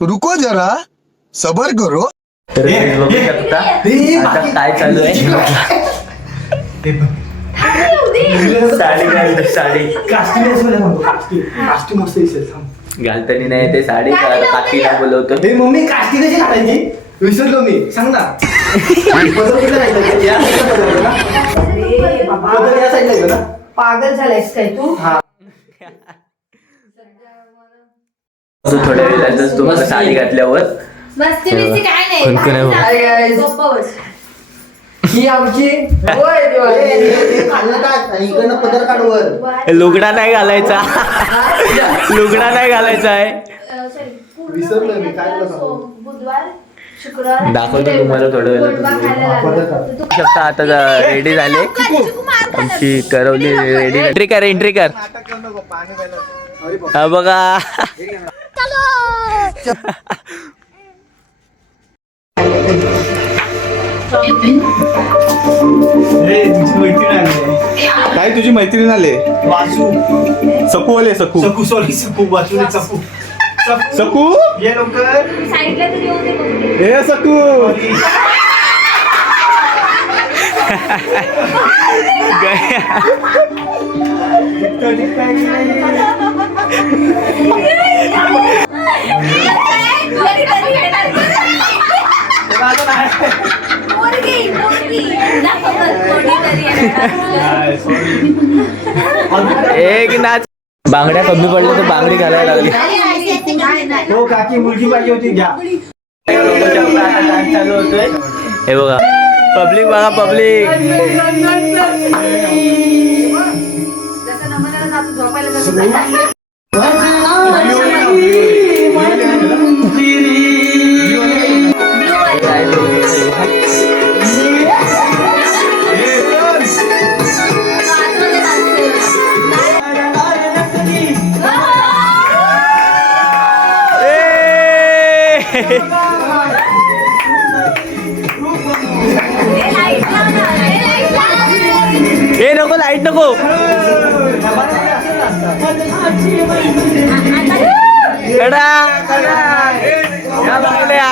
रुको जरा सबर करो. तर बघू शकता आता काय चालू आहे. साडी घालतो साडी काष्टी मस्त दिसेल. घालताना नाही ते साडी काकीला बोलवतो. हे मम्मी काष्टी कशी घालायची विसरलो मी सांग ना. पदर कुठे राहिलं या पदर या साईडला येतो ना. पागल झालायस काय तू? थोड्या वेळातच तुम्हाला साडी घातल्यावर मस्ती बिस्ती काय नाही. कोण कोण आहे बघ. Hi guys. गप्पा बस. ही आमची खाल्लं काय इकडनं पदर काढवर. लुगडा नाही घालायचा. लुगडा नाही घालायचा आहे. विसरलो मी काय बोलतो. बुधवार शुक्रवार दाखवतो तुम्हाला थोड्या वेळात. शकता आता रेडी झाले आमची करवली रेडी. एंट्री कर एंट्री कर. हा बघा काय तुझी मैत्रीण आले. वासू सकू आले सकू. सकू सॉरी सकू वासू नाही सकू. सकू ये लवकर. साईडला तरी येऊ दे बघू. हे सकू. एक नाच. बांगड्या कमी पडल्या तर बांगडी घालायला लागली. हो काकी मुलगी पाहिजे होती घ्या. डान्स चालू होतोय. हे बघा पब्लिक बघा पब्लिक. जसं नमनाला जातो झोपायला जातो. हे नको लाईट नको. कडा या बांगड्या.